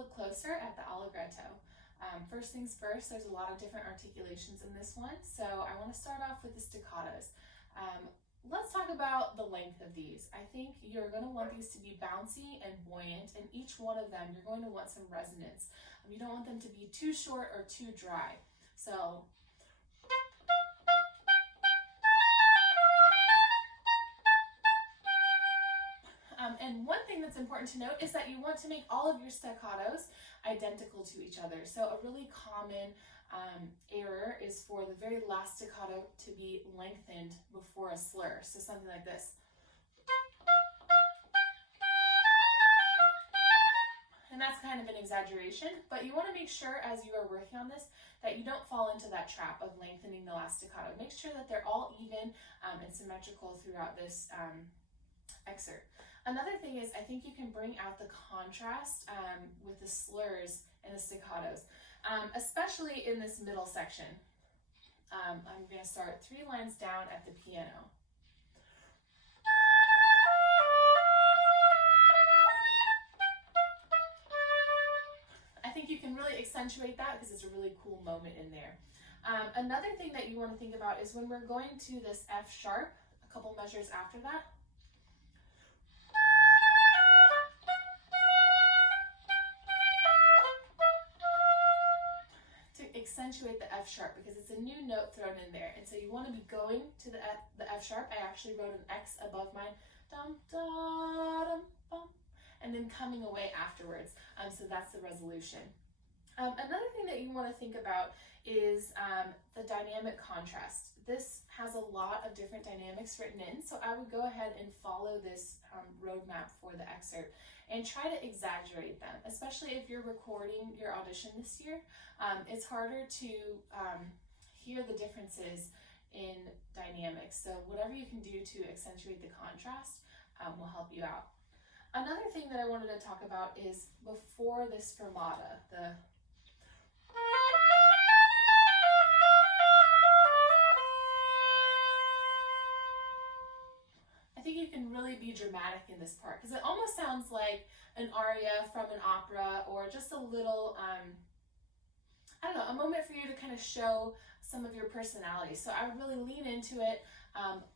look closer at the allegretto. First things first, there's a lot of different articulations in this one, so I want to start off with the staccatos. Let's talk about the length of these. I think you're going to want these to be bouncy and buoyant, and each one of them you're going to want some resonance. You don't want them to be too short or too dry. So and one thing that's important to note is that you want to make all of your staccatos identical to each other. So a really common error is for the very last staccato to be lengthened before a slur. So something like this. And that's kind of an exaggeration, but you want to make sure as you are working on this that you don't fall into that trap of lengthening the last staccato. Make sure that they're all even and symmetrical throughout this excerpt. Another thing is I think you can bring out the contrast with the slurs and the staccatos, especially in this middle section. I'm going to start 3 lines down at the piano. I think you can really accentuate that because it's a really cool moment in there. Another thing that you want to think about is when we're going to this F sharp, a couple measures after that, accentuate the F sharp because it's a new note thrown in there, and so you want to be going to the F sharp. I actually wrote an X above mine, dum, da, dum, bum, and then coming away afterwards. So that's the resolution. Another thing that you want to think about is the dynamic contrast. This has a lot of different dynamics written in, so I would go ahead and follow this roadmap for the excerpt and try to exaggerate them, especially if you're recording your audition this year. It's harder to hear the differences in dynamics, so whatever you can do to accentuate the contrast will help you out. Another thing that I wanted to talk about is before this fermata, I think you can really be dramatic in this part because it almost sounds like an aria from an opera, or just a little, I don't know, a moment for you to kind of show some of your personality. So I would really lean into it,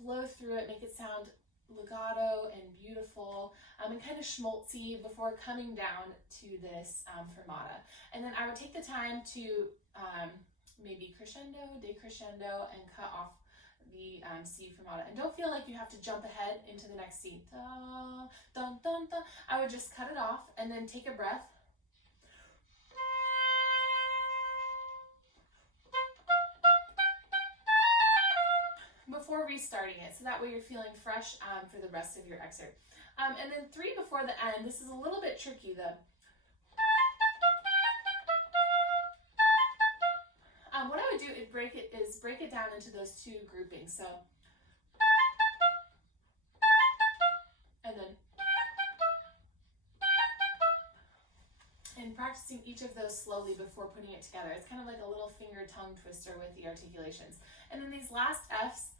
blow through it, make it sound legato and beautiful, and kind of schmaltzy before coming down to this fermata. And then I would take the time to maybe crescendo, decrescendo, and cut off the C fermata. And don't feel like you have to jump ahead into the next C. Da, dun, dun, dun. I would just cut it off and then take a breath. Before restarting it, so that way you're feeling fresh for the rest of your excerpt. And then 3 before the end, this is a little bit tricky though. What I would do is break it down into those 2 groupings. So, and then, and practicing each of those slowly before putting it together. It's kind of like a little finger tongue twister with the articulations. And then these last F's,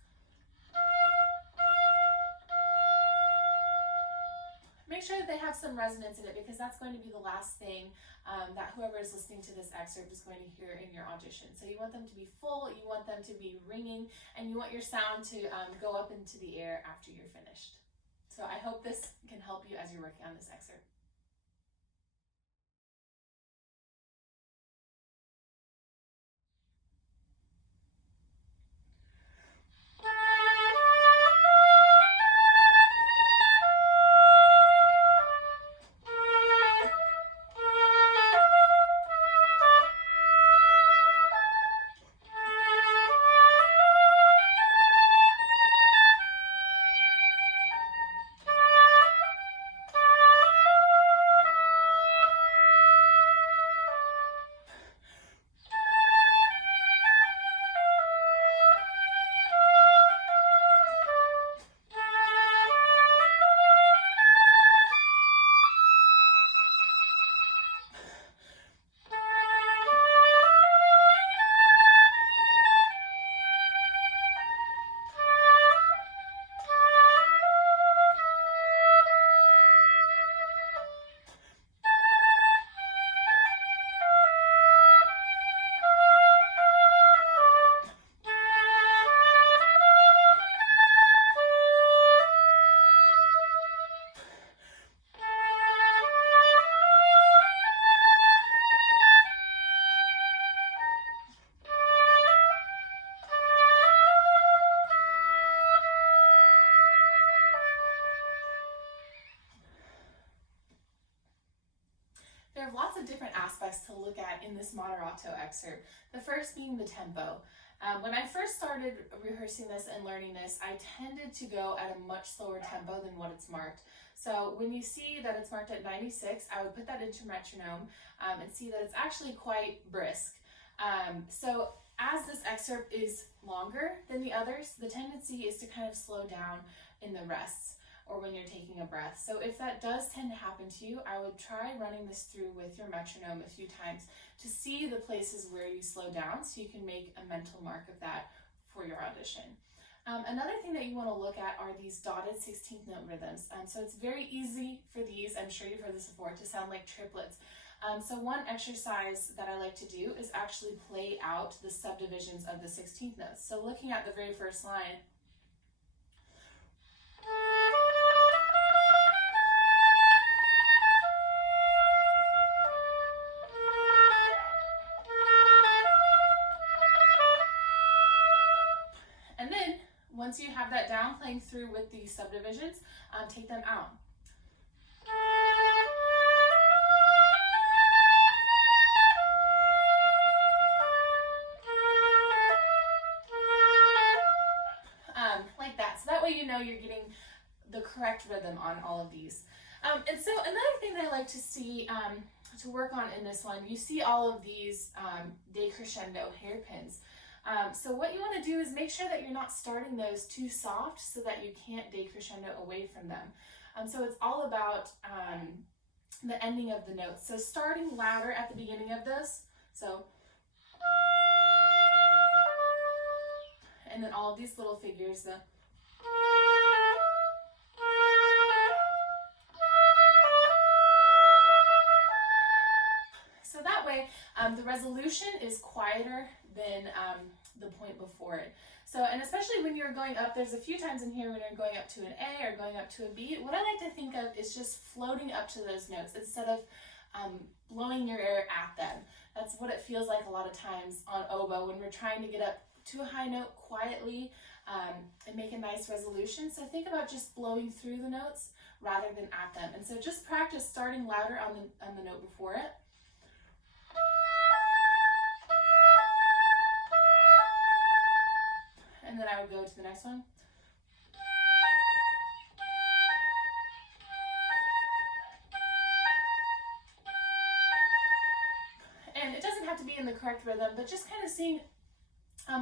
make sure that they have some resonance in it, because that's going to be the last thing that whoever is listening to this excerpt is going to hear in your audition. So you want them to be full, you want them to be ringing, and you want your sound to go up into the air after you're finished. So I hope this can help you as you're working on this excerpt. of different aspects to look at in this moderato excerpt. The first being the tempo. When I first started rehearsing this and learning this, I tended to go at a much slower tempo than what it's marked. So when you see that it's marked at 96, I would put that into metronome and see that it's actually quite brisk. So as this excerpt is longer than the others, the tendency is to kind of slow down in the rests or when you're taking a breath. So if that does tend to happen to you, I would try running this through with your metronome a few times to see the places where you slow down so you can make a mental mark of that for your audition. Another thing that you want to look at are these dotted 16th note rhythms. So it's very easy for these, I'm sure you've heard this before, to sound like triplets. So one exercise that I like to do is actually play out the subdivisions of the 16th notes. So looking at the very first line, and then once you have that down, playing through with the subdivisions, take them out. Like that. So that way you know you're getting the correct rhythm on all of these. And so another thing that I like to see, to work on in this one, you see all of these decrescendo hairpins. So what you want to do is make sure that you're not starting those too soft so that you can't decrescendo away from them. So it's all about the ending of the notes. So starting louder at the beginning of this, so, and then all of these little figures, the, so that way the resolution is quieter than the point before it. So, and especially when you're going up, there's a few times in here when you're going up to an A or going up to a B, what I like to think of is just floating up to those notes instead of blowing your air at them. That's what it feels like a lot of times on oboe when we're trying to get up to a high note quietly and make a nice resolution. So think about just blowing through the notes rather than at them. And so just practice starting louder on the note before it. And then I would go to the next one. And it doesn't have to be in the correct rhythm, but just kind of seeing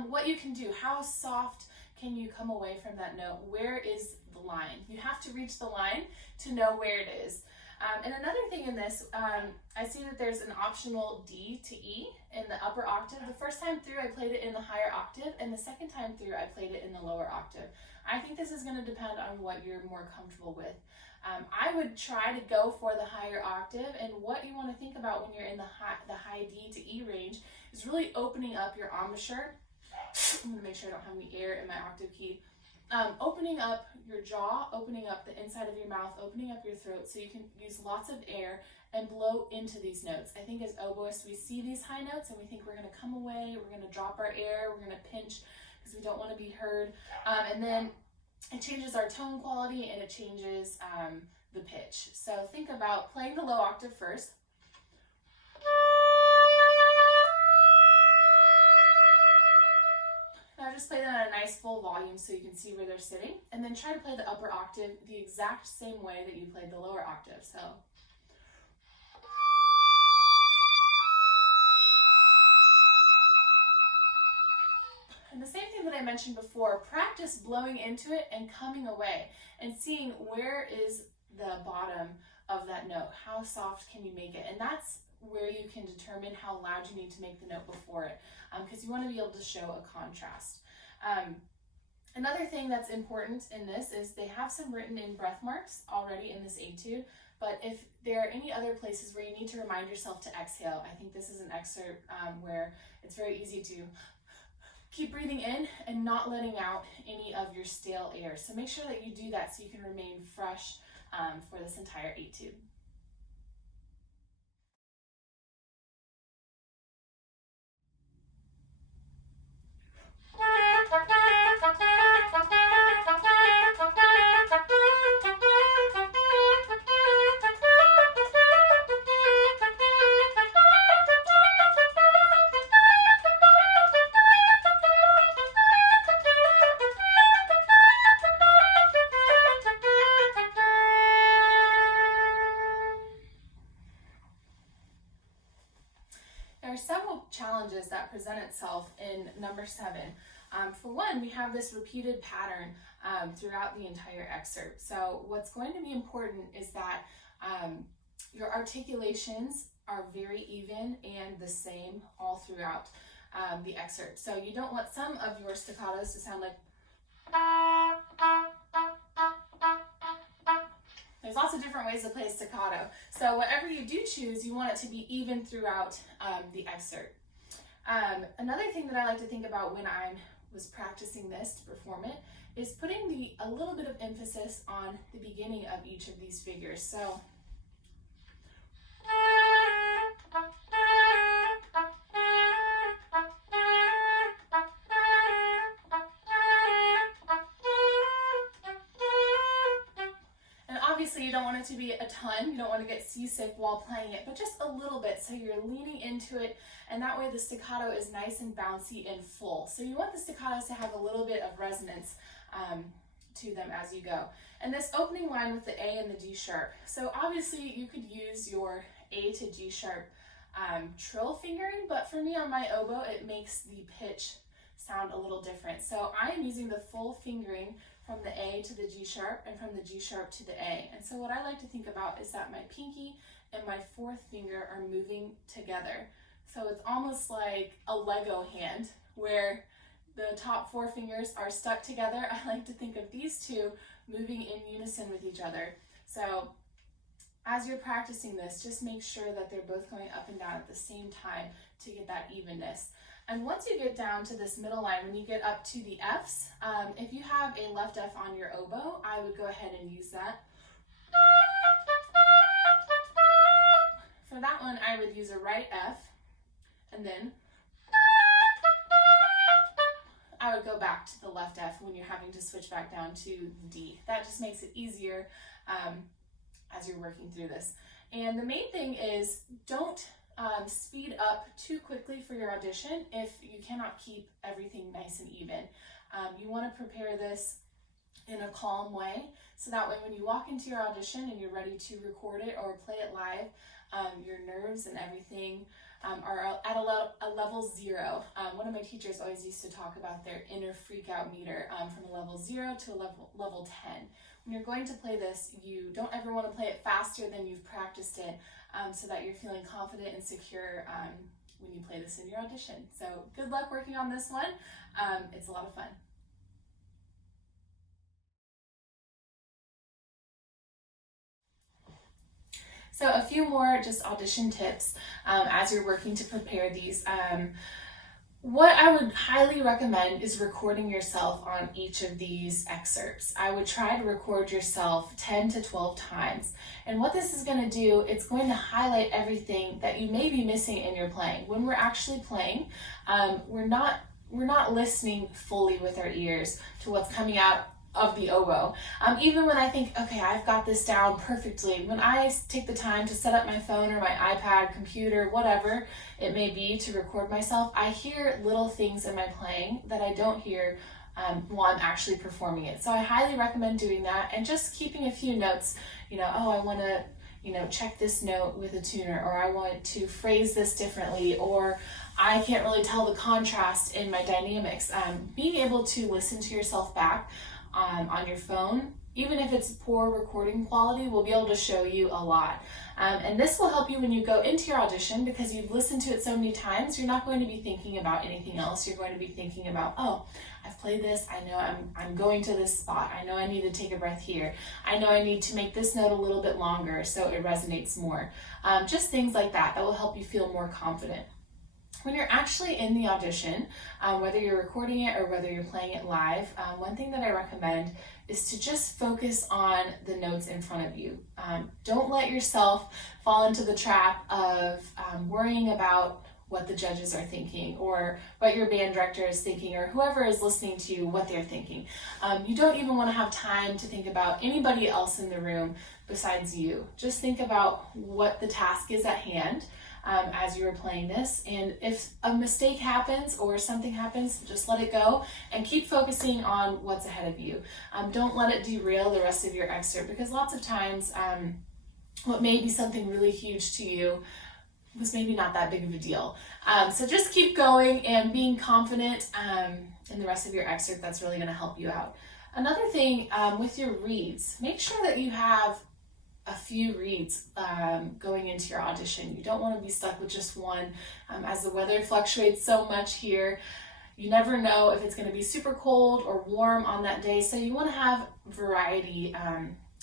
what you can do. How soft can you come away from that note? Where is the line? You have to reach the line to know where it is. And another thing in this, I see that there's an optional D to E in the upper octave. The first time through I played it in the higher octave, and the second time through I played it in the lower octave. I think this is going to depend on what you're more comfortable with. I would try to go for the higher octave, and what you want to think about when you're in the high D to E range is really opening up your embouchure. I'm going to make sure I don't have any air in my octave key. Opening up your jaw, opening up the inside of your mouth, opening up your throat so you can use lots of air and blow into these notes. I think as oboists, we see these high notes and we think we're going to come away, we're going to drop our air, we're going to pinch because we don't want to be heard. And then it changes our tone quality and it changes the pitch. So think about playing the low octave first. Now just play them at a nice full volume so you can see where they're sitting, and then try to play the upper octave the exact same way that you played the lower octave. So. And the same thing that I mentioned before, practice blowing into it and coming away and seeing where is the bottom of that note. How soft can you make it? And that's where you can determine how loud you need to make the note before it, because you want to be able to show a contrast. Another thing that's important in this is they have some written in breath marks already in this etude, but if there are any other places where you need to remind yourself to exhale, I think this is an excerpt where it's very easy to keep breathing in and not letting out any of your stale air. So make sure that you do that so you can remain fresh for this entire etude. present itself in number 7. For one, we have this repeated pattern throughout the entire excerpt. So what's going to be important is that your articulations are very even and the same all throughout the excerpt. So you don't want some of your staccatos to sound like. There's lots of different ways to play a staccato. So whatever you do choose, you want it to be even throughout the excerpt. Another thing that I like to think about when I was practicing this to perform it is putting a little bit of emphasis on the beginning of each of these figures. So obviously you don't want it to be a ton, you don't want to get seasick while playing it, but just a little bit so you're leaning into it, and that way the staccato is nice and bouncy and full. So you want the staccatos to have a little bit of resonance to them as you go. And this opening line with the A and the G sharp. So obviously you could use your A to G sharp trill fingering, but for me on my oboe, it makes the pitch sound a little different. So I am using the full fingering from the A to the G sharp and from the G sharp to the A. And so what I like to think about is that my pinky and my 4th finger are moving together. So it's almost like a Lego hand where the top 4 fingers are stuck together. I like to think of these two moving in unison with each other. So as you're practicing this, just make sure that they're both going up and down at the same time to get that evenness. And once you get down to this middle line, when you get up to the Fs, if you have a left F on your oboe, I would go ahead and use that. For that one, I would use a right F, and then I would go back to the left F when you're having to switch back down to D. That just makes it easier as you're working through this. And the main thing is don't speed up too quickly for your audition if you cannot keep everything nice and even. You want to prepare this in a calm way, so that way when you walk into your audition and you're ready to record it or play it live, your nerves and everything are at a level 0. One of my teachers always used to talk about their inner freak out meter from a level 0 to a level 10. When you're going to play this, you don't ever want to play it faster than you've practiced it, so that you're feeling confident and secure when you play this in your audition. So good luck working on this one. It's a lot of fun. So a few more just audition tips as you're working to prepare these. What I would highly recommend is recording yourself on each of these excerpts. I would try to record yourself 10 to 12 times. And what this is going to do, it's going to highlight everything that you may be missing in your playing. When we're actually playing, we're not listening fully with our ears to what's coming out of the oboe. Even when I think, okay, I've got this down perfectly, when I take the time to set up my phone or my iPad, computer, whatever it may be to record myself, I hear little things in my playing that I don't hear while I'm actually performing it. So I highly recommend doing that and just keeping a few notes, oh, I want to check this note with a tuner, or I want to phrase this differently, or I can't really tell the contrast in my dynamics. Being able to listen to yourself back on your phone, even if it's poor recording quality, will be able to show you a lot. And this will help you when you go into your audition, because you've listened to it so many times, you're not going to be thinking about anything else. You're going to be thinking about, oh, I've played this, I know I'm going to this spot, I know I need to take a breath here, I know I need to make this note a little bit longer so it resonates more. Just things like that will help you feel more confident. When you're actually in the audition, whether you're recording it or whether you're playing it live, one thing that I recommend is to just focus on the notes in front of you. Don't let yourself fall into the trap of worrying about what the judges are thinking, or what your band director is thinking, or whoever is listening to you, what they're thinking. You don't even want to have time to think about anybody else in the room besides you. Just think about what the task is at hand as you are playing this, and if a mistake happens or something happens, just let it go and keep focusing on what's ahead of you. Don't let it derail the rest of your excerpt, because lots of times what may be something really huge to you was maybe not that big of a deal. So just keep going and being confident in the rest of your excerpt. That's really going to help you out. Another thing with your reads, make sure that you have a few reads going into your audition. You don't want to be stuck with just one. As the weather fluctuates so much here, you never know if it's going to be super cold or warm on that day. So you want to have variety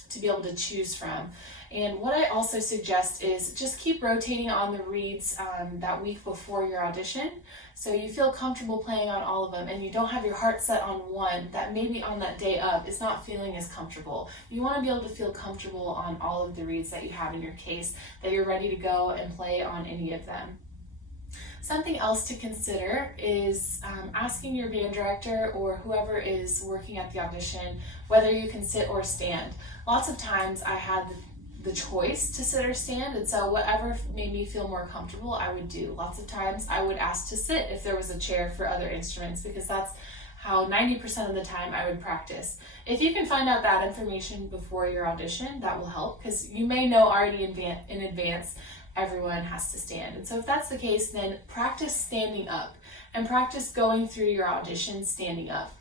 to be able to choose from. And what I also suggest is just keep rotating on the reads that week before your audition, so you feel comfortable playing on all of them and you don't have your heart set on one that maybe on that day of is not feeling as comfortable. You want to be able to feel comfortable on all of the reads that you have in your case, that you're ready to go and play on any of them. Something else to consider is asking your band director or whoever is working at the audition whether you can sit or stand. Lots of times I had the choice to sit or stand, and so whatever made me feel more comfortable I would do. Lots of times I would ask to sit if there was a chair for other instruments, because that's how 90% of the time I would practice. If you can find out that information before your audition, that will help, because you may know already in advance everyone has to stand. And so if that's the case, then practice standing up and practice going through your audition standing up.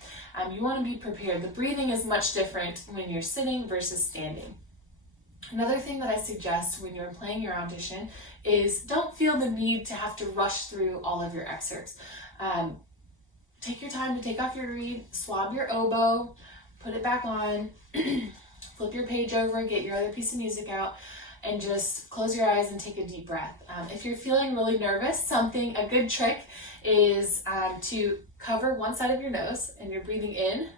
You want to be prepared. The breathing is much different when you're sitting versus standing. Another thing that I suggest when you're playing your audition is don't feel the need to have to rush through all of your excerpts. Take your time to take off your reed, swab your oboe, put it back on, flip your page over, get your other piece of music out, and just close your eyes and take a deep breath. If you're feeling really nervous, a good trick is to cover one side of your nose and you're breathing in,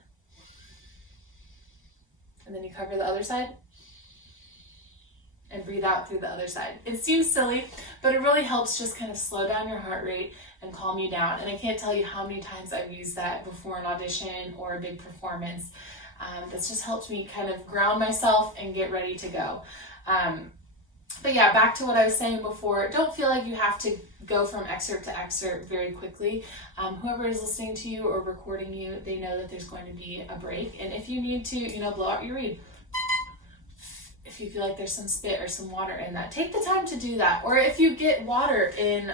and then you cover the other side and breathe out through the other side. It seems silly, but it really helps just kind of slow down your heart rate and calm you down. And I can't tell you how many times I've used that before an audition or a big performance. That's just helped me kind of ground myself and get ready to go. But yeah, back to what I was saying before, don't feel like you have to go from excerpt to excerpt very quickly. Whoever is listening to you or recording you, they know that there's going to be a break. And if you need to, blow out your reed. If you feel like there's some spit or some water in that, take the time to do that. Or if you get water in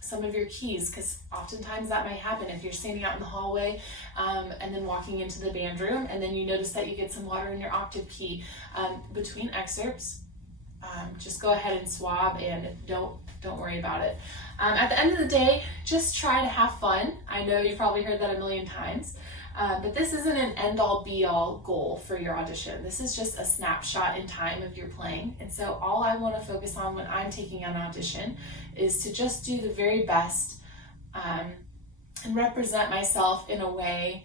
some of your keys, because oftentimes that might happen if you're standing out in the hallway and then walking into the band room, and then you notice that you get some water in your octave key. Between excerpts, just go ahead and swab, and don't worry about it. At the end of the day, just try to have fun. I know you've probably heard that a million times. But this isn't an end-all be-all goal for your audition. This is just a snapshot in time of your playing. And so all I want to focus on when I'm taking an audition is to just do the very best and represent myself in a way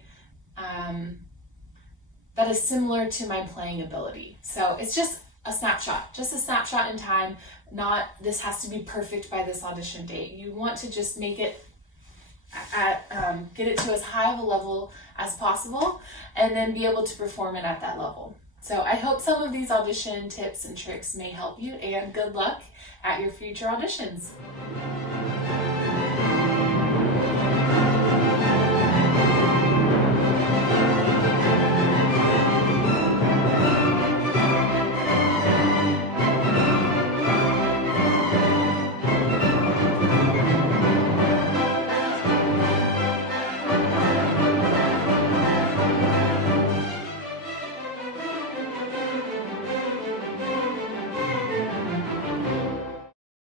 that is similar to my playing ability. So it's just a snapshot in time, not this has to be perfect by this audition date. You want to just make it get it to as high of a level as possible, and then be able to perform it at that level. So I hope some of these audition tips and tricks may help you, and good luck at your future auditions.